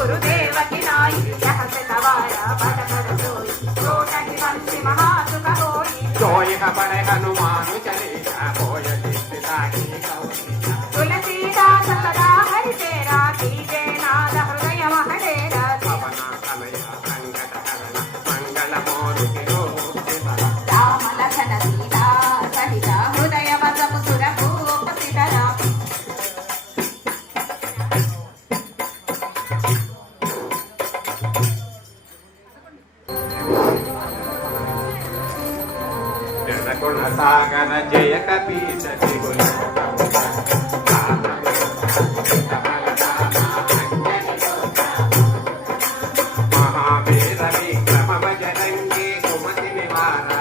गुरुदेव की नाई यह से नवाया जोय का बड़े हनुमान चलेगा कोय तुलसीदास सदा हरि तेरा कीजे नाद हृदय महडेरा मंगल मोरुति राम लखन सीता सहित हृदय वसम सुर भूप सितरा सागर जय कपीश महावीर विक्रम बजरंगी सुमति निवारा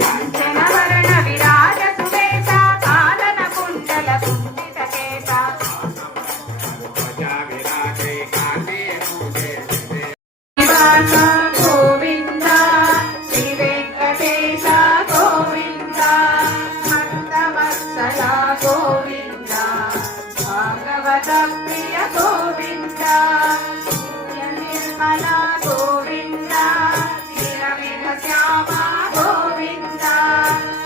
कंचन वर्ण विराज सुवेशा कानन कुंडल कुंडित केसा ध्वजा विराजे कांधे मूले प्रिय गोविंद निर्मला गोविंद निरविध श्यामा गोविंद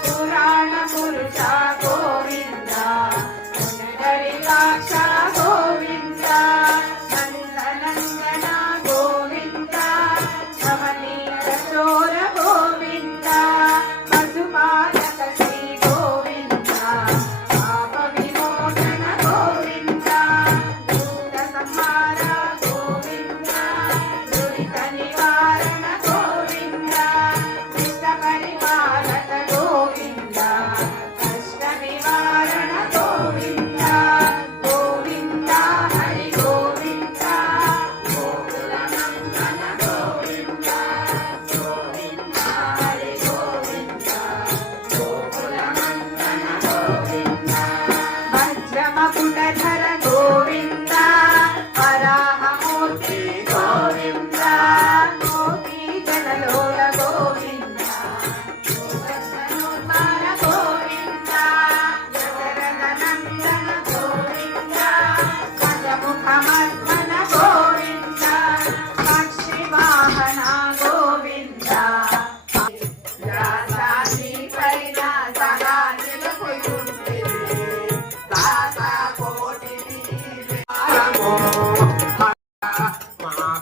पुराण पुरुष गोविंद पुनरिकाक्ष गोविंद नंदनंदन गोविंद नवनीत चोर गोविंद पशुपालक श्री गोविंद पाप विमोचन गोविंद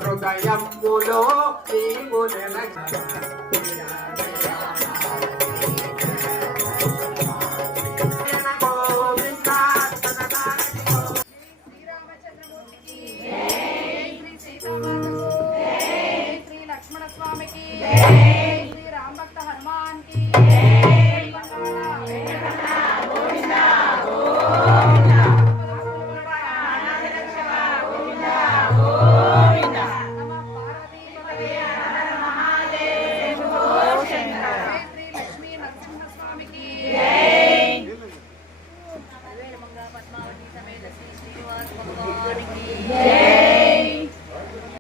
హృదయములో నీవు నెలగా